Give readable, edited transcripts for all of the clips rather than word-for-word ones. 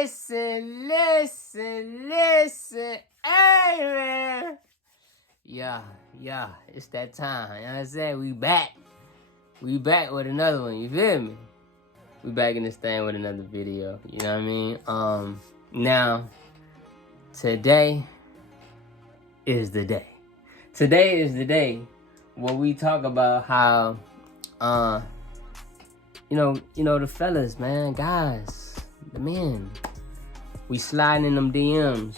listen. Hey, man. Yeah, it's that time. You know what I'm saying? We back with another one. You feel me? We back in this thing with another video. You know what I mean? Now, today is the day. Today is the day where we talk about how, you know, the fellas, man, guys, the men, we sliding in them DMs.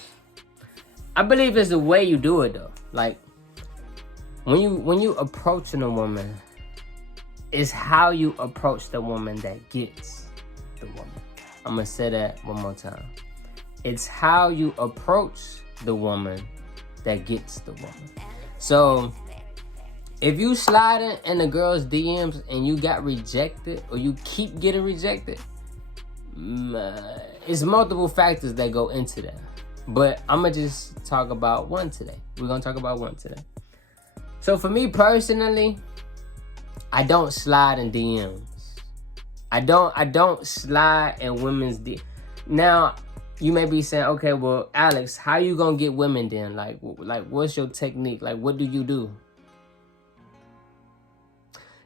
I believe it's the way you do it, though. Like, when you approaching a woman, it's how you approach the woman that gets the woman. I'm gonna say that one more time. It's how you approach the woman that gets the woman. So, if you sliding in the girl's DMs and you got rejected or you keep getting rejected, it's multiple factors that go into that. But I'm going to just talk about one today. We're going to talk about one today. So for me personally, I don't slide in DMs. I don't slide in women's DMs. Now, you may be saying, okay, well, Alex, how you going to get women then? Like, what's your technique? Like, what do you do?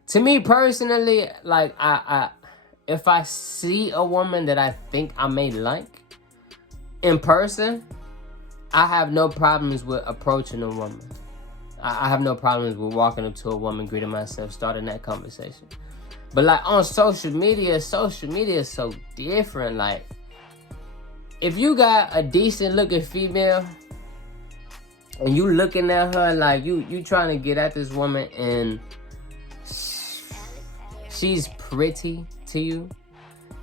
To me personally, like, if I see a woman that I think I may like in person, I have no problems with approaching a woman. I have no problems with walking up to a woman, greeting myself, starting that conversation. But like on social media is so different. Like, if you got a decent looking female and you looking at her like you trying to get at this woman and she's pretty to you.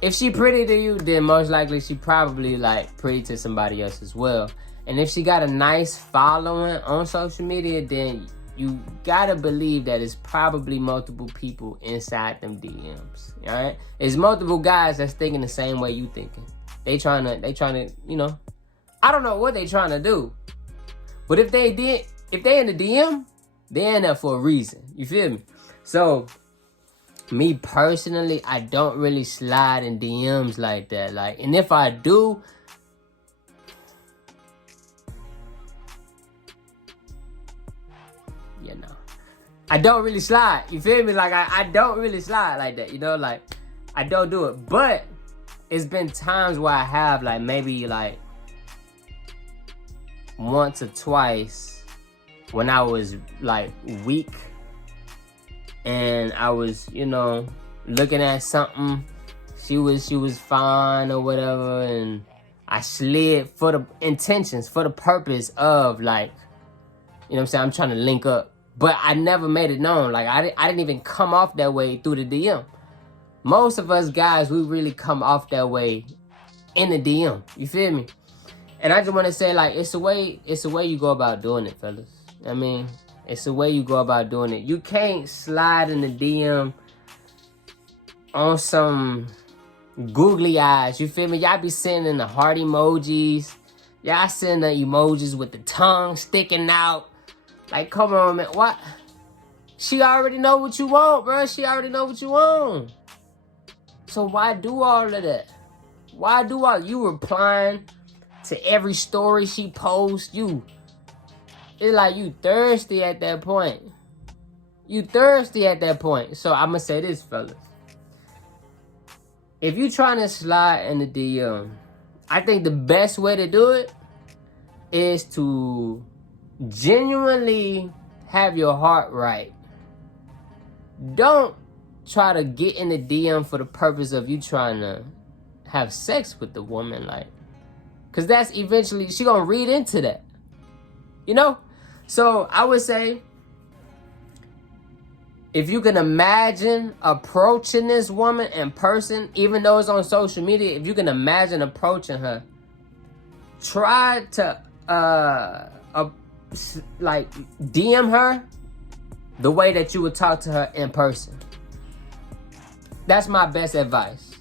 If she pretty to you, then most likely she probably like pretty to somebody else as well. And if she got a nice following on social media, then you gotta believe that it's probably multiple people inside them DMs. All right, it's multiple guys that's thinking the same way you thinking. They trying to, you know, I don't know what they trying to do, but if they in the DM, they in there for a reason. You feel me? So, me personally, I don't really slide in DMs like that. Like, and if I do, you know, I don't really slide. You feel me? Like, I don't really slide like that. You know, like, I don't do it. But it's been times where I have, like, maybe like once or twice when I was like weak. And I was, you know, looking at something. She was fine or whatever, and I slid for the intentions, for the purpose of, like, you know what I'm saying, I'm trying to link up. But I never made it known. Like, I didn't even come off that way through the DM. Most of us guys, we really come off that way in the DM. You feel me? And I just want to say, like, it's the way you go about doing it, fellas. I mean, it's the way you go about doing it. You can't slide in the DM on some googly eyes. You feel me? Y'all be sending the heart emojis. Y'all send the emojis with the tongue sticking out. Like, come on, man. What? She already know what you want, bro. She already know what you want. So why do all of that? Why do all you replying to every story she posts? It's like you thirsty at that point. You thirsty at that point. So I'm going to say this, fellas. If you trying to slide in the DM, I think the best way to do it is to genuinely have your heart right. Don't try to get in the DM for the purpose of you trying to have sex with the woman. Like, because that's eventually, she going to read into that. You know? So I would say, if you can imagine approaching this woman in person, even though it's on social media, if you can imagine approaching her, try to like DM her the way that you would talk to her in person. That's my best advice.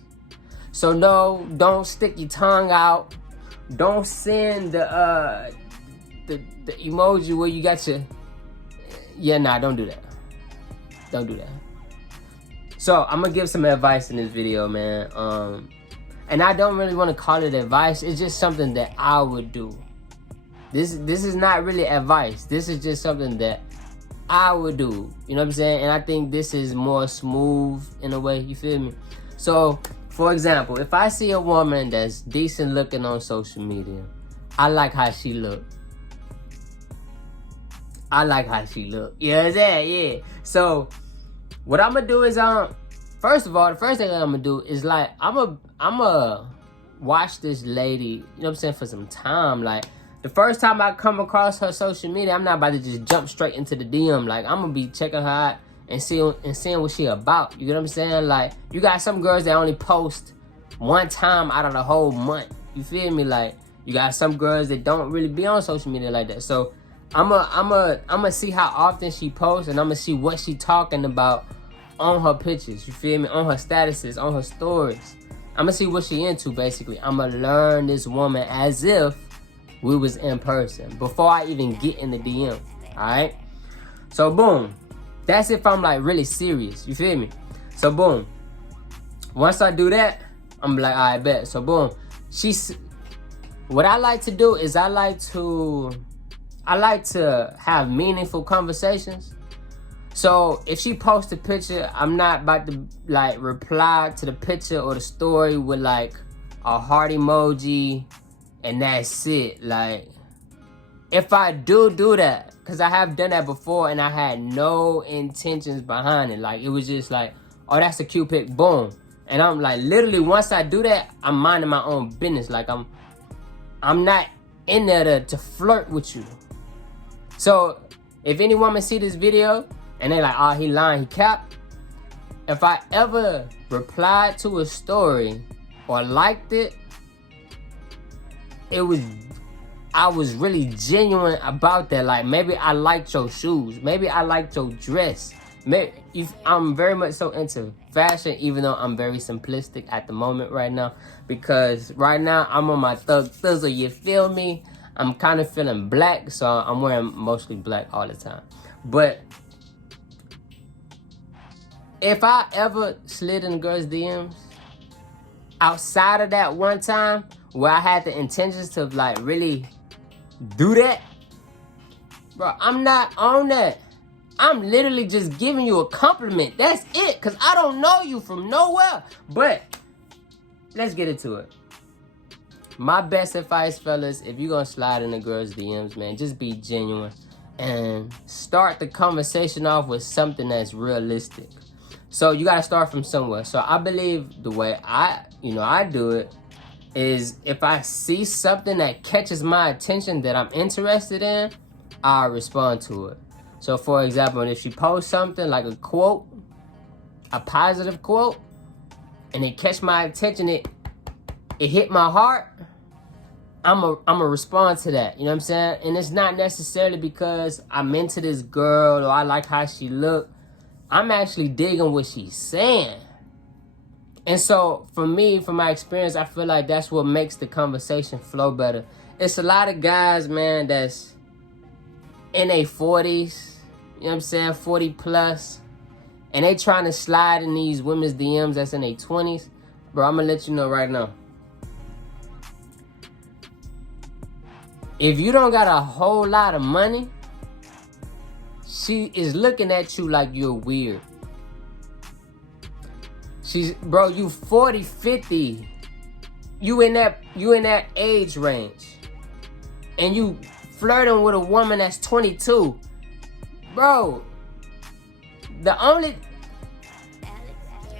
So no, don't stick your tongue out. Don't send the emoji where you got your... Yeah, nah, don't do that. Don't do that. So I'm gonna give some advice in this video, man. And I don't really want to call it advice. It's just something that I would do. This is not really advice. This is just something that I would do. You know what I'm saying? And I think this is more smooth in a way. You feel me? So, for example, if I see a woman that's decent looking on social media, I like how she look. I like how she look. You know what I'm saying? Yeah. So, what I'm going to do is, first of all, the first thing I'm going to do is, like, I'm a watch this lady, you know what I'm saying, for some time. Like, the first time I come across her social media, I'm not about to just jump straight into the DM. Like, I'm going to be checking her out and seeing what she about. You get what I'm saying? Like, you got some girls that only post one time out of the whole month. You feel me? Like, you got some girls that don't really be on social media like that. So, I'm a see how often she posts, and I'm going to see what she talking about on her pictures. You feel me? On her statuses, on her stories. I'm going to see what she into, basically. I'm going to learn this woman as if we was in person before I even get in the DM. Alright? So, boom. That's if I'm, like, really serious. You feel me? So, boom. Once I do that, I'm like, alright, bet. So, boom. What I like to do is I like to have meaningful conversations. So if she posts a picture, I'm not about to like reply to the picture or the story with like a heart emoji and that's it. Like, if I do that, because I have done that before and I had no intentions behind it. Like, it was just like, oh, that's a cute pic, boom. And I'm like, literally, once I do that, I'm minding my own business. Like, I'm not in there to flirt with you. So if any woman see this video and they like, oh, he lying, he capped. If I ever replied to a story or liked it, I was really genuine about that. Like, maybe I liked your shoes. Maybe I liked your dress. I'm very much so into fashion, even though I'm very simplistic at the moment right now. Because right now, I'm on my thug thizzle, you feel me? I'm kind of feeling black, so I'm wearing mostly black all the time. But if I ever slid in girls' DMs, outside of that one time where I had the intentions to like really do that, bro, I'm not on that. I'm literally just giving you a compliment. That's it, because I don't know you from nowhere. But let's get into it. My best advice, fellas, if you're going to slide in the girls' DMs, man, just be genuine and start the conversation off with something that's realistic. So you got to start from somewhere. So I believe the way I do it is if I see something that catches my attention that I'm interested in, I'll respond to it. So, for example, if she posts something like a quote, a positive quote, and it catch my attention, it hit my heart, I'm a respond to that. You know what I'm saying? And it's not necessarily because I'm into this girl or I like how she look. I'm actually digging what she's saying. And so, for me, from my experience, I feel like that's what makes the conversation flow better. It's a lot of guys, man, that's in their 40s, you know what I'm saying, 40 plus, and they trying to slide in these women's DMs that's in their 20s. Bro, I'm going to let you know right now. If you don't got a whole lot of money, she is looking at you like you're weird. Bro, you 40, 50. You in that age range. And you flirting with a woman that's 22. Bro,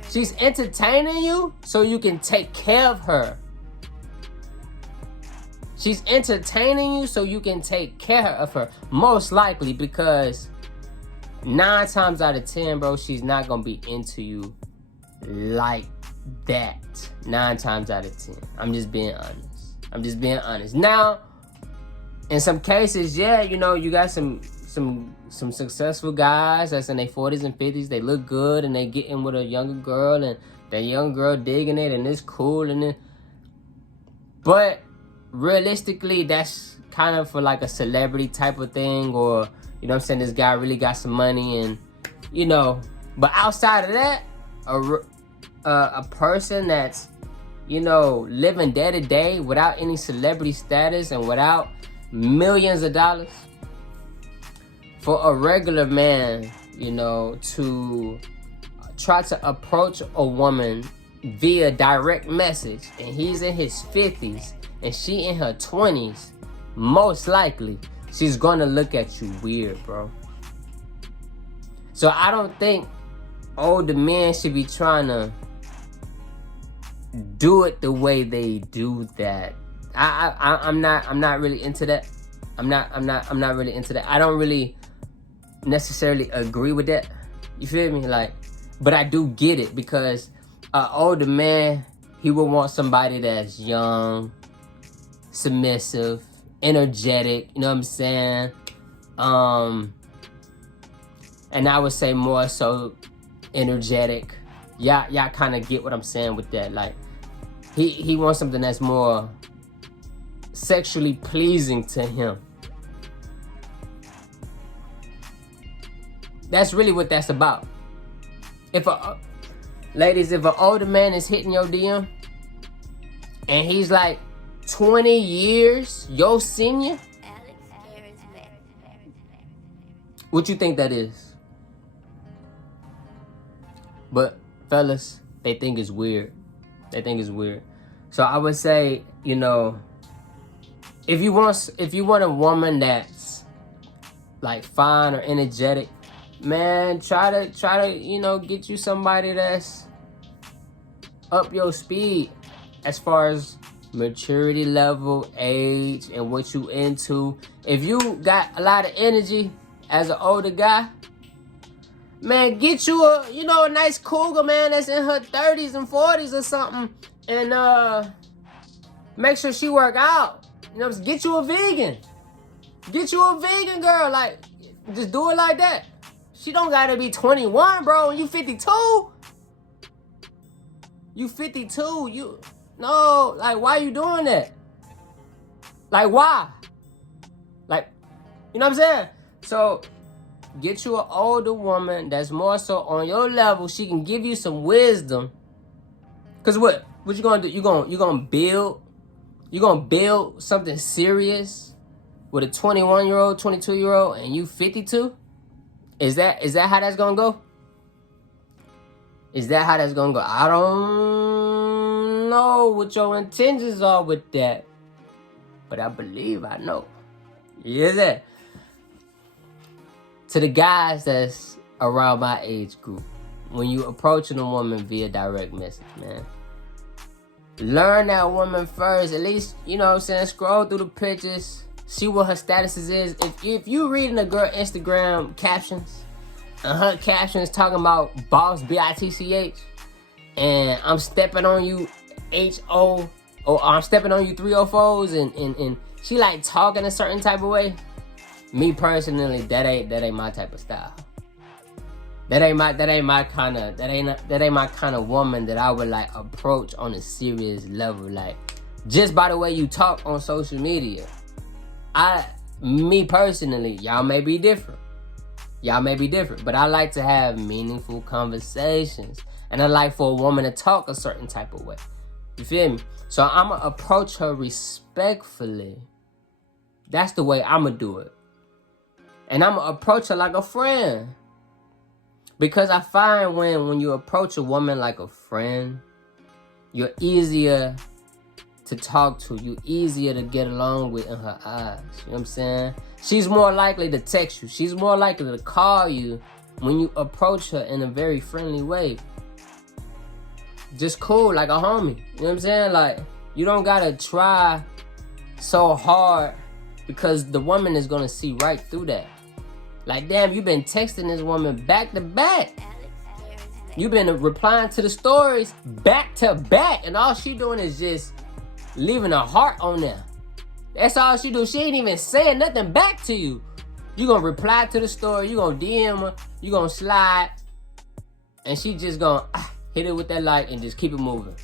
she's entertaining you so you can take care of her. She's entertaining you so you can take care of her. Most likely, because 9 times out of 10, bro, she's not going to be into you like that. 9 times out of 10. I'm just being honest. Now, in some cases, yeah, you know, you got some successful guys that's in their 40s and 50s. They look good and they get in with a younger girl and that young girl digging it and it's cool and then, but realistically, that's kind of for like a celebrity type of thing, or you know what I'm saying, this guy really got some money and you know. But outside of that, a person that's living day to day without any celebrity status and without millions of dollars. For a regular man, to try to approach a woman via direct message, and he's in his 50s and she in her 20s, most likely she's gonna look at you weird, bro. So I don't think older men should be trying to do it the way they do that. I'm not really into that. I'm not really into that. I don't really necessarily agree with that. You feel me? But I do get it, because an older man, he would want somebody that's young, submissive, energetic, you know what I'm saying? And I would say more so energetic. Y'all kind of get what I'm saying with that. He wants something that's more sexually pleasing to him. That's really what that's about. Ladies, if an older man is hitting your DM and he's 20 years your senior, what you think that is? But fellas, they think it's weird. So I would say, if you want a woman that's fine or energetic, man, try to get you somebody that's up your speed as far as maturity level, age, and what you into. If you got a lot of energy as an older guy, man, get you a nice cougar, man, that's in her 30s and 40s or something, and make sure she work out. Get you a vegan. Get you a vegan girl. Just do it like that. She don't gotta be 21, bro. And you 52. You 52. Why you doing that? Why? You know what I'm saying? So, get you an older woman that's more so on your level. She can give you some wisdom. Cause what you gonna do? You gonna build something serious with a 21-year-old, 22-year-old, and you 52? Is that how that's gonna go? Is that how that's gonna go? I don't know what your intentions are with that, but I believe I know. Yes, that. To the guys that's around my age group, when you approaching a woman via direct message, man, learn that woman first. At least, scroll through the pictures, see what her statuses is. If you reading a girl Instagram captions, and her captions talking about boss BITCH, and I'm stepping on you HO, or I'm stepping on you 304s, and she talking a certain type of way. Me personally, that ain't my type of style. That ain't my kind of woman that I would approach on a serious level. Just by the way you talk on social media. Me personally, y'all may be different, but I like to have meaningful conversations, and I like for a woman to talk a certain type of way. You feel me? So I'ma approach her respectfully. That's the way I'ma do it. And I'ma approach her like a friend. Because I find when you approach a woman like a friend, you're easier to talk to. You're easier to get along with in her eyes. You know what I'm saying? She's more likely to text you. She's more likely to call you when you approach her in a very friendly way. Just cool, like a homie. You know what I'm saying? You don't gotta try so hard, because the woman is gonna see right through that. Damn, you've been texting this woman back to back. You've been replying to the stories back to back, and all she doing is just leaving a heart on there. That's all she do. She ain't even saying nothing back to you. You gonna reply to the story, you gonna DM her, you gonna slide, and she just gonna hit it with that like and just keep it moving.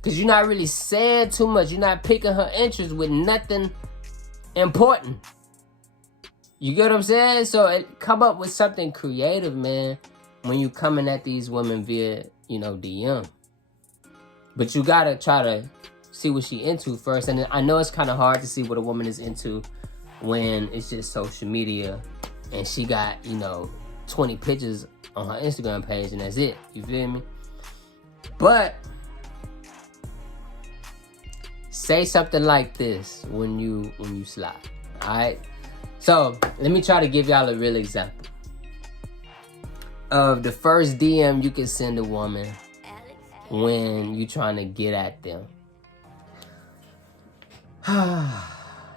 Cause you're not really saying too much. You're not picking her interest with nothing important. You get what I'm saying? So come up with something creative, man, when you coming at these women via, DM. But you gotta try to see what she into first. And I know it's kind of hard to see what a woman is into when it's just social media and she got, 20 pictures on her Instagram page and that's it. You feel me? But say something like this when you slide. Alright? So let me try to give y'all a real example of the first DM you can send a woman when you trying to get at them.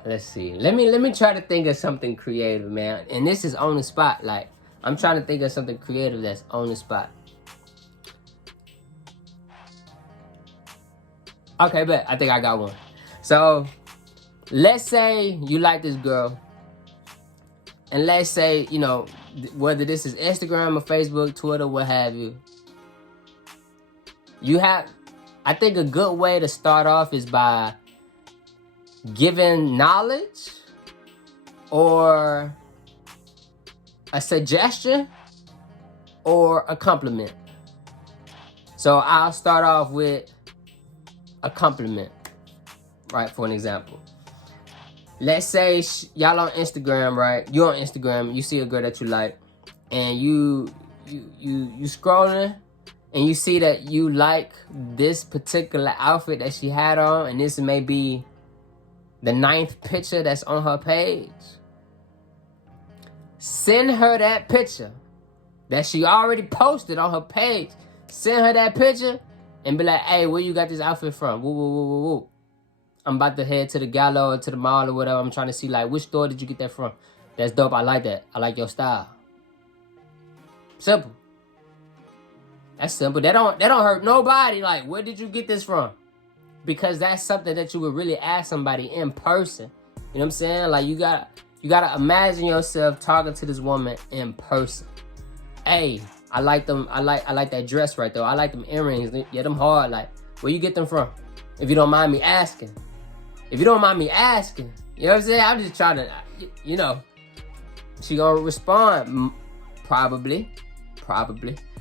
Let's see. Let me try to think of something creative, man. And this is on the spot. Like, I'm trying to think of something creative that's on the spot. Okay, bet. I think I got one. So, let's say you like this girl. And let's say, whether this is Instagram or Facebook, Twitter, what have you. I think a good way to start off is by giving knowledge or a suggestion or a compliment. So I'll start off with a compliment, right? For an example, let's say y'all on Instagram, right? You're on Instagram, you see a girl that you like, and you scrolling, and you see that you like this particular outfit that she had on, and this may be the 9th picture that's on her page. Send her that picture that she already posted on her page. Send her that picture and be like, hey, where you got this outfit from? Woo, woo, woo, woo, woo. I'm about to head to the gala or to the mall or whatever. I'm trying to see, like, which store did you get that from? That's dope. I like that. I like your style. Simple. That's simple. That don't hurt nobody. Like, where did you get this from? Because that's something that you would really ask somebody in person. You know what I'm saying? Like, you gotta imagine yourself talking to this woman in person. Hey, I like them. I like that dress right there. I like them earrings. Yeah, them hard. Like, where you get them from? If you don't mind me asking. If you don't mind me asking. You know what I'm saying? I'm just trying to, she gonna respond. Probably.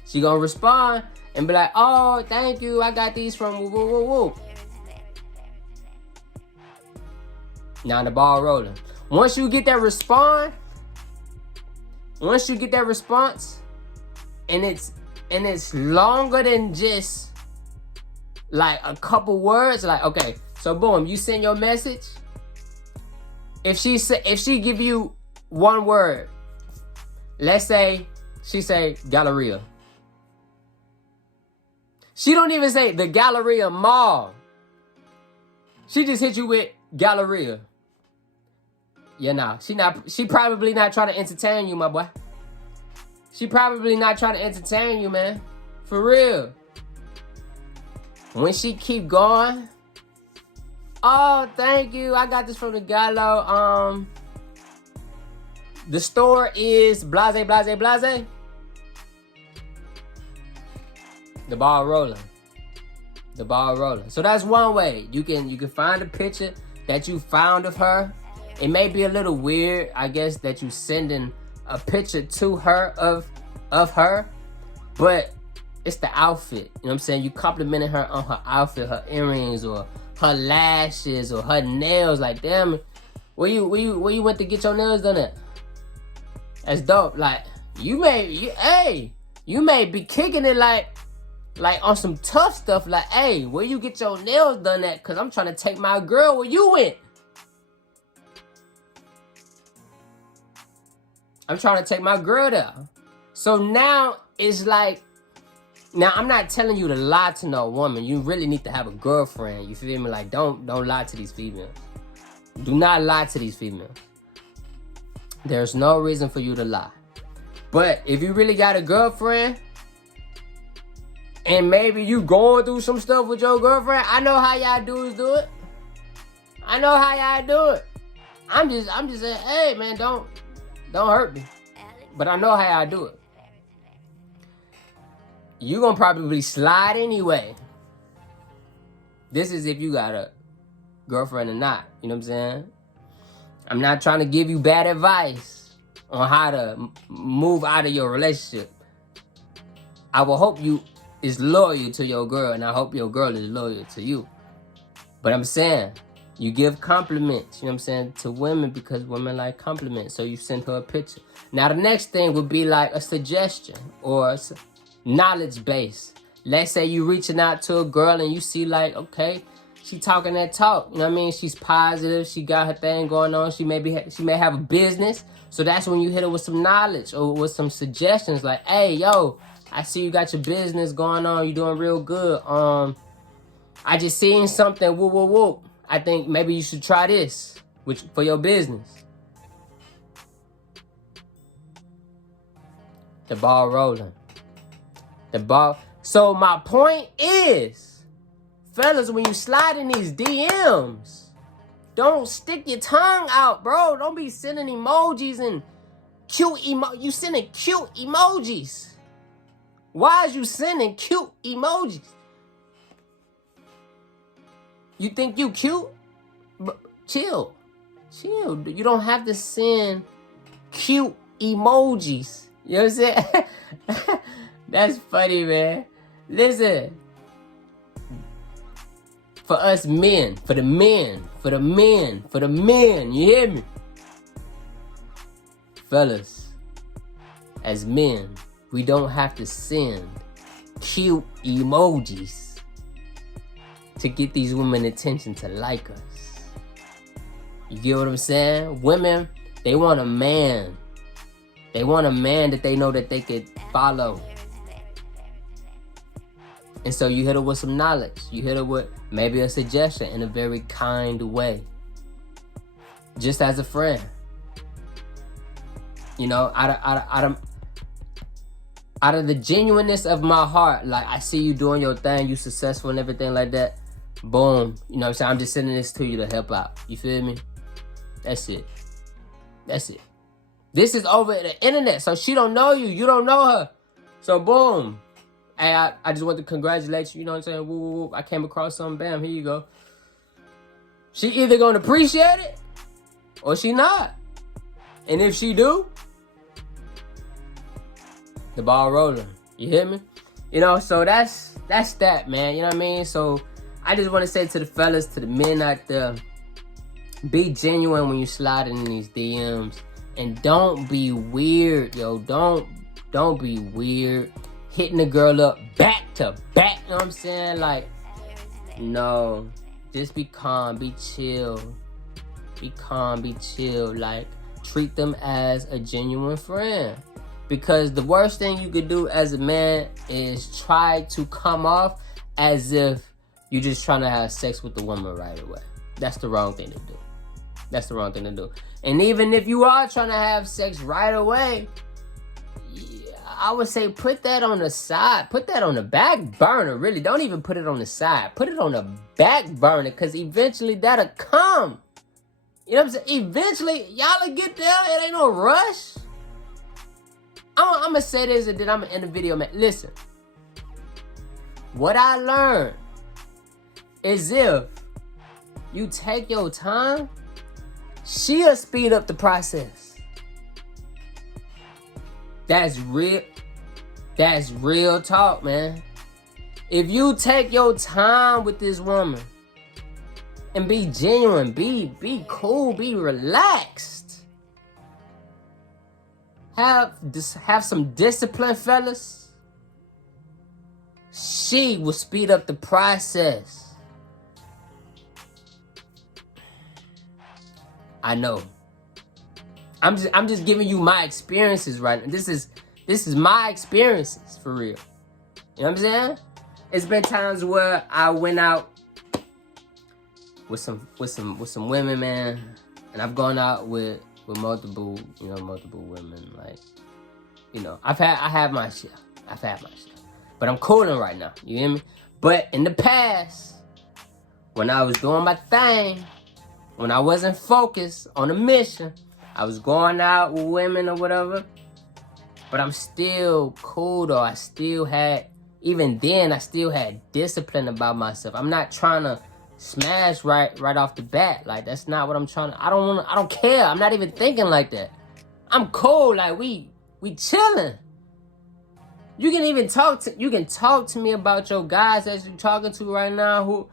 She gonna respond and be like, oh, thank you. I got these from woo, woo, woo, woo. Now the ball rolling. Once you get that response, and it's longer than just like a couple words, like, okay, so boom, you send your message. If she give you one word, let's say she say Galleria. She don't even say the Galleria Mall. She just hit you with Galleria. Yeah, nah. She probably not trying to entertain you, my boy. She probably not trying to entertain you, man. For real. When she keep going, oh, thank you. I got this from the Gallo. The store is blase, blase, blase. The ball rolling. So that's one way. You can find a picture that you found of her. It may be a little weird, I guess, that you sending a picture to her of her, but it's the outfit. You know what I'm saying? You complimented her on her outfit, her earrings, or her lashes, or her nails. Like, damn, where you went to get your nails done at? That's dope. Like, you may be kicking it like on some tough stuff. Like, hey, where you get your nails done at? Cause I'm trying to take my girl where you went. I'm trying to take my girl there. So now it's like, now I'm not telling you to lie to no woman. You really need to have a girlfriend. You feel me? Like, don't lie to these females. Do not lie to these females. There's no reason for you to lie. But if you really got a girlfriend, and maybe you going through some stuff with your girlfriend, I know how y'all dudes do it. I'm just saying, hey man, don't hurt me. But I know how I do it. You gonna probably slide anyway. This is if you got a girlfriend or not. You know what I'm saying? I'm not trying to give you bad advice on how to move out of your relationship. I will hope you is loyal to your girl, and I hope your girl is loyal to you. But I'm saying, you give compliments, you know what I'm saying, to women because women like compliments. So you send her a picture. Now the next thing would be like a suggestion or knowledge base. Let's say you reaching out to a girl and you see like, okay, she talking that talk. You know what I mean? She's positive. She got her thing going on. She may have a business. So that's when you hit her with some knowledge or with some suggestions like, hey, yo, I see you got your business going on. You doing real good. I just seen something. Whoop, whoop, whoop. I think maybe you should try this for your business. The ball rolling. So my point is, fellas, when you slide in these DMs, don't stick your tongue out, bro. Don't be sending emojis and you sending cute emojis. Why is you sending cute emojis? You think you cute? Chill. You don't have to send cute emojis. You know what I'm saying? That's funny, man. Listen. For us men, for the men, you hear me? Fellas, as men, we don't have to send cute emojis to get these women attention to like us. You get what I'm saying? Women, they want a man. They want a man that they know that they could follow. And so you hit her with some knowledge. You hit her with maybe a suggestion in a very kind way. Just as a friend. You know, out of the genuineness of my heart, like I see you doing your thing, you successful and everything like that. Boom. You know what I'm saying? I'm just sending this to you to help out. You feel me? That's it. This is over the internet, so she don't know you. You don't know her. So boom. Hey, I just want to congratulate you. You know what I'm saying? Woo, woo, woo. I came across something. Bam, here you go. She either going to appreciate it or she not. And if she do, the ball rolling. You hear me? You know, so that's that, man. You know what I mean? So I just want to say to the fellas, to the men out there, be genuine when you slide in these DMs. And don't be weird, yo. Don't be weird. Hitting the girl up back to back, you know what I'm saying? Like, no. Just be calm, be chill. Be calm, be chill. Like, treat them as a genuine friend. Because the worst thing you could do as a man is try to come off as if you're just trying to have sex with the woman right away. That's the wrong thing to do. And even if you are trying to have sex right away, I would say put that on the side. Put that on the back burner, really. Don't even put it on the side. Put it on the back burner, because eventually that'll come. You know what I'm saying? Eventually, y'all will get there. It ain't no rush. I'm going to say this and then I'm going to end the video, man. Listen. What I learned is if you take your time, she'll speed up the process. That's real talk, man. If you take your time with this woman and be genuine, be cool, be relaxed. Have some discipline, fellas. She will speed up the process. I know. I'm just giving you my experiences right now. This is my experiences for real. You know what I'm saying? It's been times where I went out with some women, man, and I've gone out with multiple women. Like, you know, I have my share. But I'm cooling right now. You hear me? But in the past, when I was doing my thing, when I wasn't focused on a mission, I was going out with women or whatever, but I'm still cool though. Even then, I still had discipline about myself. I'm not trying to smash right off the bat. Like, that's not what I'm trying to, I don't care. I'm not even thinking like that. I'm cool, like we chilling. You can even talk to me about your guys that you're talking to right now who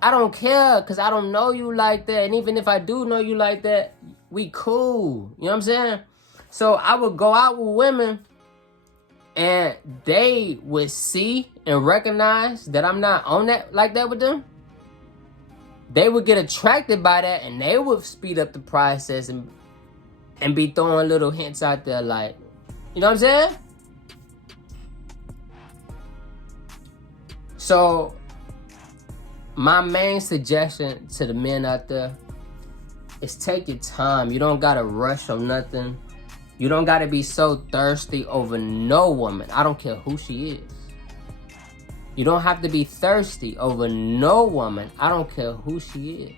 I don't care, because I don't know you like that. And even if I do know you like that, we cool. You know what I'm saying? So I would go out with women and they would see and recognize that I'm not on that like that with them. They would get attracted by that and they would speed up the process and be throwing little hints out there like, you know what I'm saying? So my main suggestion to the men out there is take your time. You don't gotta rush on nothing. You don't gotta be so thirsty over no woman. I don't care who she is. You don't have to be thirsty over no woman. I don't care who she is.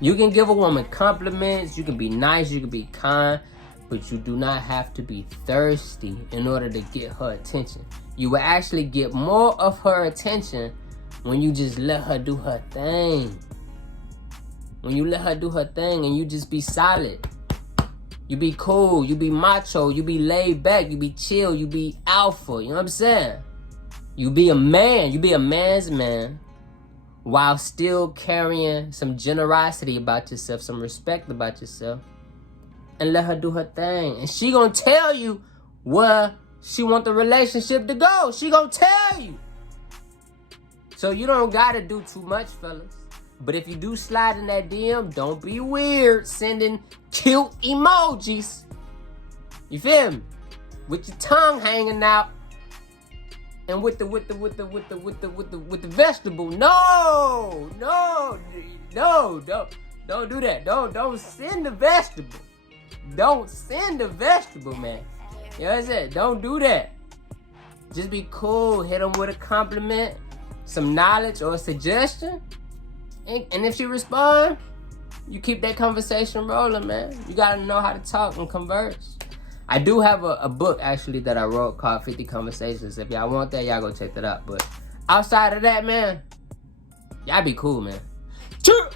You can give a woman compliments. You can be nice. You can be kind. But you do not have to be thirsty in order to get her attention. You will actually get more of her attention when you just let her do her thing. When you let her do her thing and you just be solid. You be cool, you be macho, you be laid back, you be chill, you be alpha, you know what I'm saying? You be a man, you be a man's man while still carrying some generosity about yourself, some respect about yourself. And let her do her thing. And she gonna tell you where she want the relationship to go. She gonna tell you. So you don't gotta do too much, fellas. But if you do slide in that DM, don't be weird sending cute emojis. You feel me? With your tongue hanging out and with the vegetable. No, don't do that. Don't send the vegetable. Don't send the vegetable, man. You know what I'm saying? Don't do that. Just be cool. Hit them with a compliment, some knowledge or a suggestion. And if she respond, you keep that conversation rolling, man. You gotta know how to talk and converse. I do have a book, actually, that I wrote called 50 Conversations. If y'all want that, y'all go check that out. But outside of that, man, y'all be cool, man. Cheers!